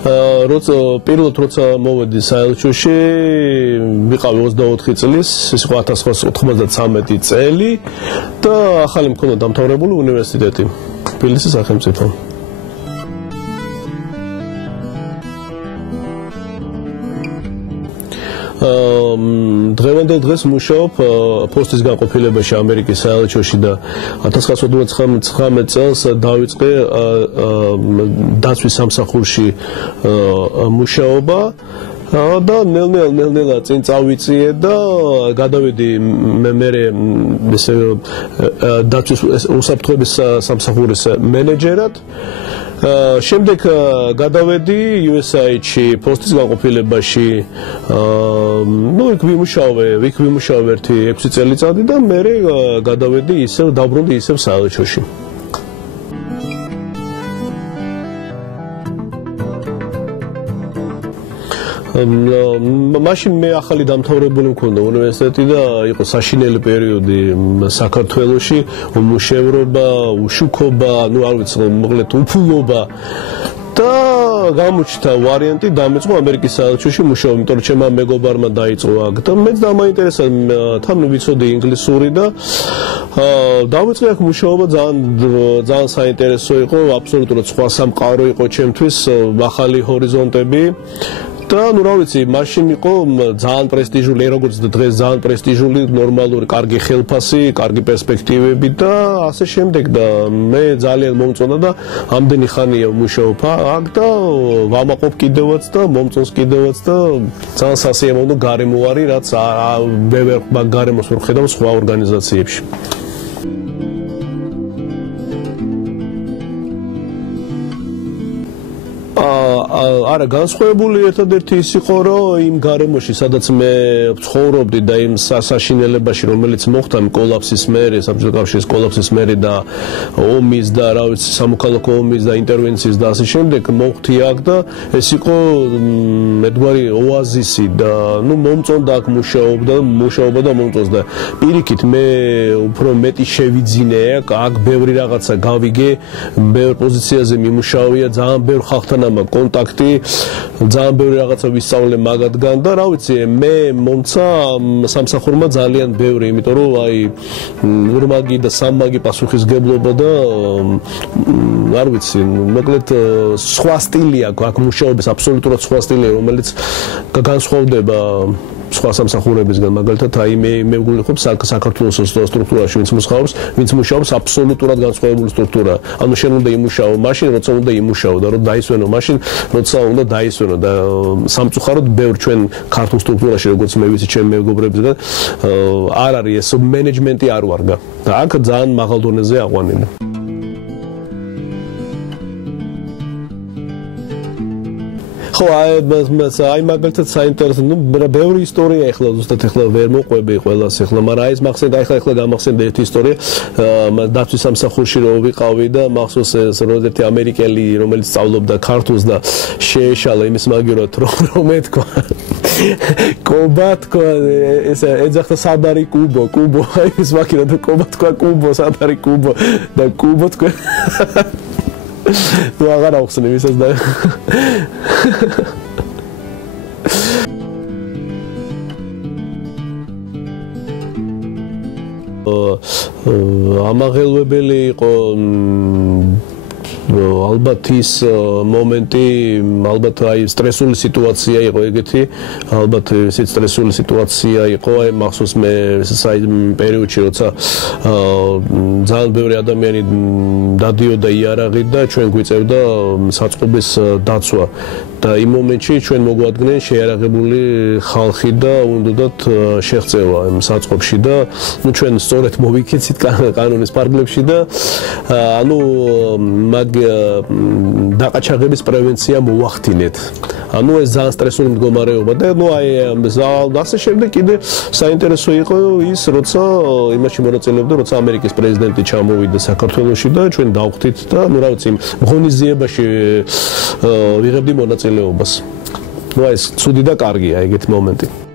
პირველად როცა მოვედი საელჩოში, ვიყავი 24 წლის, ეს იყო 1993 წელი და ახალი მქონდა დამთავრებული უნივერსიტეტი, თბილისის სახელმწიფო. დღევანდელ დღეს მუშაობ პოსტის განყოფილებაში ამერიკის საელჩოში და 1999 წელს დავიწყე დაცვის სამსახურში მუშაობა და ნელ-ნელა წინ წავიწიე და გადავედი მე დაცვის უსაფრთხოების სამსახურის მენეჯერად. შემდეგ გადავედი USAID-ში პოსტის განყოფილებაში. იქ ვიმუშავე ერთი 6 წელიწადი და მე გადავედი დაბრუნდი ისევ საელჩოში. მაშინ მე ახალი დამთავრებული მქონდა უნივერსიტეტი და იყო საშინელი პერიოდი საქართველოში, უმუშევრობა, უშუქობა, არ ვიცი, მოკლედ უფულობა და გამოჩნდა ვარიანტი დამეწყო ამერიკის საელჩოში მუშაობა, იმიტომ რომ ჩემმა მეგობარმა დაიწყო აქ და მეც დამაინტერესა, თან ვიცოდი ინგლისური და დავიწყე აქ მუშაობა, ძალიან საინტერესო იყო, აბსოლუტურად სხვა სამყარო იყო ჩემთვის, ახალი ჰორიზონტები. და რა ვიცი, მაშინ იყო ძალიან პრესტიჟული, როგორც დღეს ძალიან პრესტიჟული, ნორმალური, კარგი ხელფასი, კარგი პერსპექტივები და ასე შემდეგ და მე ძალიან მომწონდა და ამდენი ხანია ვმუშაობ აქ და ვამაყობ კიდევაც და მომწონს კიდევაც და ძალიან სასიამოვნო გარემო არის, რაც ბევრ გარემოს ვერ ხედავ სხვა ორგანიზაციებში. არა, განსხვავებული ერთადერთი ის იყო, რომ იმ გარემოში, სადაც მე ვცხოვრობდი და იმ საშინელებაში, რომელიც მოხდა კოლაფსის მერე, საბჭოთა კავშირის კოლაფსის მერე და ომის და რა ვიცი, სამოქალაქო ომის და ინტერვენციის და ასე შემდეგ მოხდი აქ და ეს იყო ერთგვარი ოაზისი და მომწონდა აქ მუშაობა და მომწონს და პირიქით მე უფრო მეტი შევიძინე აქ ბევრი რაღაცა გავიგე, ბევრ პოზიციაზე მიმუშავია, ძალიან ბევრ ხალხთან მაქვს კონტაქტი, ძალიან ბევრი რაღაცა ვისწავლე მაგათგან და რა ვიცი, მე მომცა სამსახურმა ძალიან ბევრი, იმიტომ რომ ორმაგი და სამმაგი პასუხისგებლობა და არ ვიცი, მოკლედ სხვა სტილი აქვს აქ მუშაობის, აბსოლუტურად სხვა სტილი, რომელიც განსხვავდება სხვა სამსახურებისგან, მაგალითად მე ვგულიხობ საქართველოს სტრუქტურაში, ვინც მუშაობს აბსოლუტურად განსხვავებული სტრუქტურა. ანუ შენ უნდა იმუშაო მაშინ, როცა უნდა იმუშაო და რომ დაისვენო მაშინ, როცა უნდა დაისვენო და სამწუხაროდ ბევრ ჩვენ ქართულ სტრუქტურაში, როგორც მე ვიცი ჩემი მეგობრებისგან, არ არის ეს მენეჯმენტი არ ვარგა და აქ ძალიან მაღალ დონეზე აყვანილი. ხო, აი მაგალითად საინტერესო, ბევრი ისტორია ეხლა ზუსტად ეხლა ვერ მოყვები ყველას ეხლა, მაგრამ აი ეს მახსენდა, ეხლა გამახსენდა ერთი ისტორია, დაცვის სამსახურში რო ვიყავი და მახსოვს ეს როდესაც ამერიკელი, რომელიც სწავლობდა ქართულს და შეეშალა იმის მაგივრად რომ ეთქვა კუბა თქვა, ეს ეძახდა სადარი კუბო, აი ეს მაგივრად კუბა თქვა კუბო, სადარი კუბო და კუბო თქვა Tu აღარ ახსნე ვისაც და ამაღელვებელი იყო ალბათ ის მომენტი, ალბათ აი სტრესული სიტუაცია იყო ეგეთი, ალბათ ისეთ სტრესული სიტუაცია იყო, აი მახსოვს მე აი პერიოდში, როცა ძალიან ბევრი ადამიანი დადიოდა იარაღით და ჩვენ გვიწევდა საწყობის დაცვა და იმ მომენტში ჩვენ მოგვადგენენ შეიარაღებული ხალხი და უნდათ შეღწევა იმ საწყობში და ჩვენ სწორედ მოვიქეცით კანონის ფარგლებში და ანუ მაგ დაყაჩაღების პრევენცია მოვახდინეთ. ანუ ეს ძალიან სტრესული მდგომარეობა და აი ასე შემდეგ კიდე საინტერესო იყო ის, როცა იმაში მონაწილეობდა, როცა ამერიკის პრეზიდენტი ჩამოვიდა საქართველოში და ჩვენ დავხვდით და რა ვიცი, ღონისძიებაში ვიღებდი მონაწილეობას. ეს ცუდი და კარგია ეგეთი მომენტი.